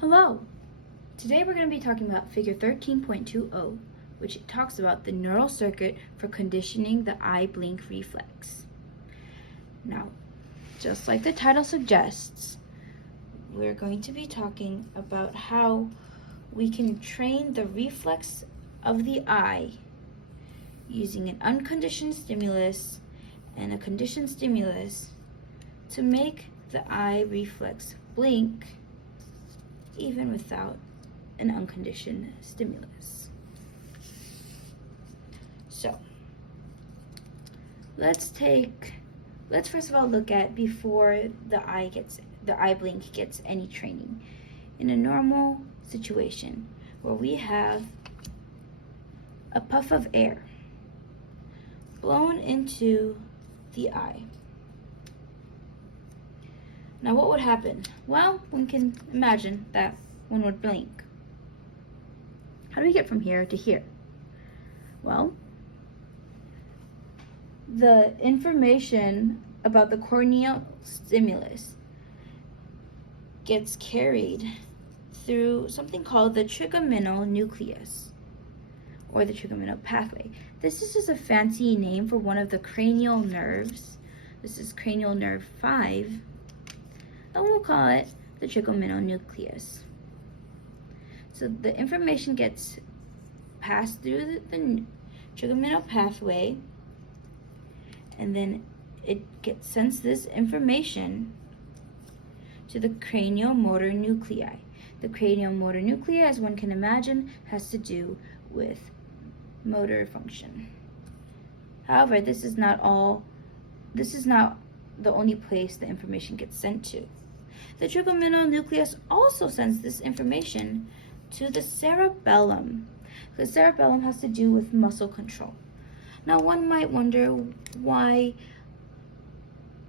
Hello! Today we're going to be talking about figure 13.20, which talks about the neural circuit for conditioning the eye blink reflex. Now, just like the title suggests, we're going to be talking about how we can train the reflex of the eye using an unconditioned stimulus and a conditioned stimulus to make the eye reflex blink even without an unconditioned stimulus. So, let's first of all look at before the eye blink gets any training. In a normal situation where we have a puff of air blown into the eye. Now what would happen? Well, one can imagine that one would blink. How do we get from here to here? Well, the information about the corneal stimulus gets carried through something called the trigeminal nucleus, or the trigeminal pathway. This is just a fancy name for one of the cranial nerves. This is cranial nerve 5. And we'll call it the trigeminal nucleus. So the information gets passed through the trigeminal pathway, and then it sends this information to the cranial motor nuclei. The cranial motor nuclei, as one can imagine, has to do with motor function. However, this is not the only place the information gets sent to. The trigeminal nucleus also sends this information to the cerebellum. The cerebellum has to do with muscle control. Now, one might wonder why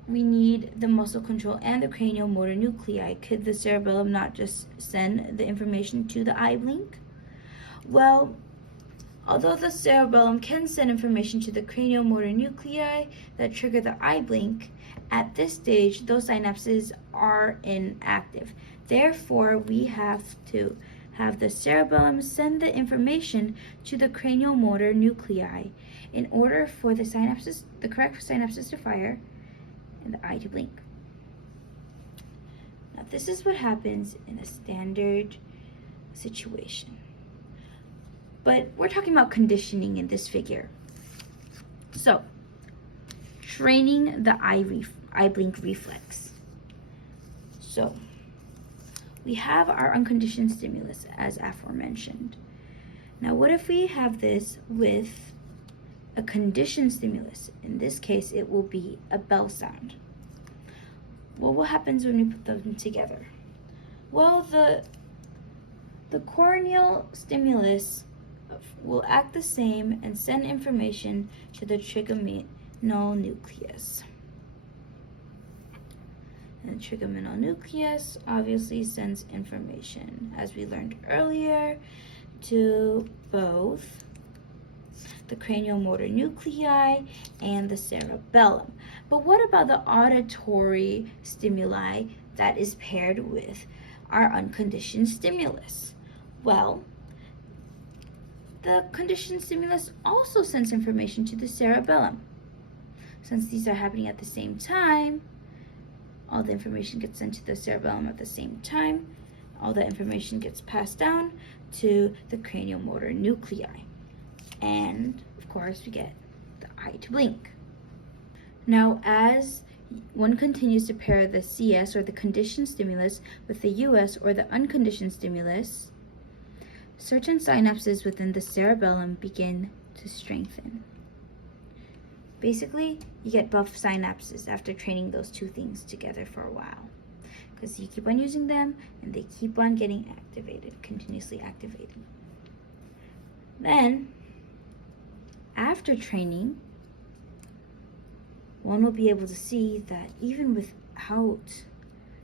we need the muscle control and the cranial motor nuclei. Could the cerebellum not just send the information to the eye blink? Well, although the cerebellum can send information to the cranial motor nuclei that trigger the eye blink, at this stage, those synapses are inactive. Therefore, we have to have the cerebellum send the information to the cranial motor nuclei in order for the correct synapses to fire and the eye to blink. Now, this is what happens in a standard situation. But we're talking about conditioning in this figure. So, training the eye blink reflex. So, we have our unconditioned stimulus as aforementioned. Now, what if we have this with a conditioned stimulus? In this case, it will be a bell sound. Well, what happens when we put them together? Well, the corneal stimulus will act the same and send information to the trigeminal nucleus. And the trigeminal nucleus obviously sends information, as we learned earlier, to both the cranial motor nuclei and the cerebellum. But what about the auditory stimuli that is paired with our unconditioned stimulus? Well, the conditioned stimulus also sends information to the cerebellum. Since these are happening at the same time, all the information gets sent to the cerebellum at the same time. All the information gets passed down to the cranial motor nuclei. And, of course, we get the eye to blink. Now, as one continues to pair the CS, or the conditioned stimulus, with the US, or the unconditioned stimulus, certain synapses within the cerebellum begin to strengthen. Basically, you get buff synapses after training those two things together for a while, because you keep on using them and they keep on getting activated, continuously activated. Then, after training, one will be able to see that even without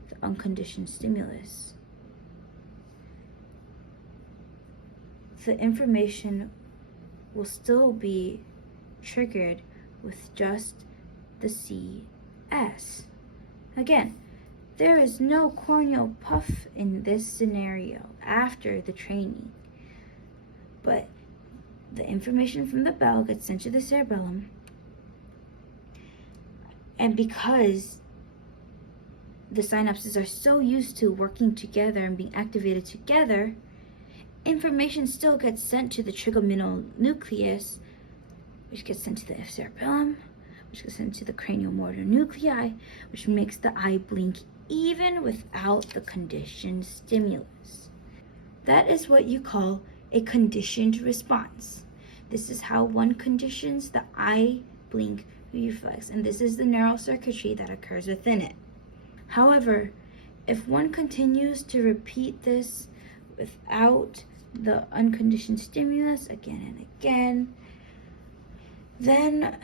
the unconditioned stimulus, the information will still be triggered with just the CS. Again, There is no corneal puff in this scenario after the training, but the information from the bell gets sent to the cerebellum, and because the synapses are so used to working together and being activated together, information still gets sent to the trigeminal nucleus, which gets sent to the cerebellum, which gets sent to the cranial-motor nuclei, which makes the eye blink even without the conditioned stimulus. That is what you call a conditioned response. This is how one conditions the eye blink reflex, and this is the neural circuitry that occurs within it. However, if one continues to repeat this without the unconditioned stimulus again and again, then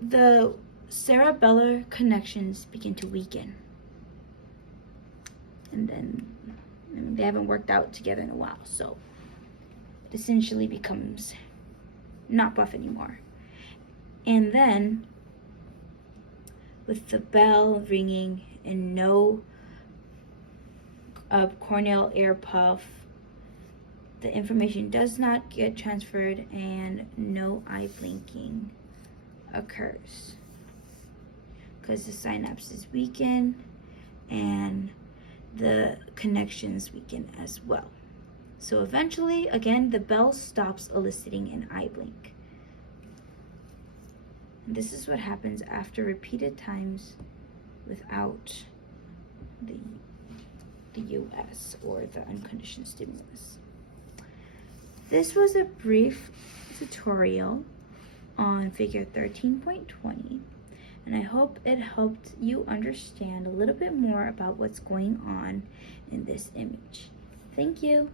the cerebellar connections begin to weaken. And then, they haven't worked out together in a while, so it essentially becomes not buff anymore. And then, with the bell ringing and no corneal air puff, the information does not get transferred and no eye blinking occurs because the synapses weaken and the connections weaken as well. So eventually, again, the bell stops eliciting an eye blink. And this is what happens after repeated times without the US, or the unconditioned stimulus. This was a brief tutorial on figure 13.20, and I hope it helped you understand a little bit more about what's going on in this image. Thank you.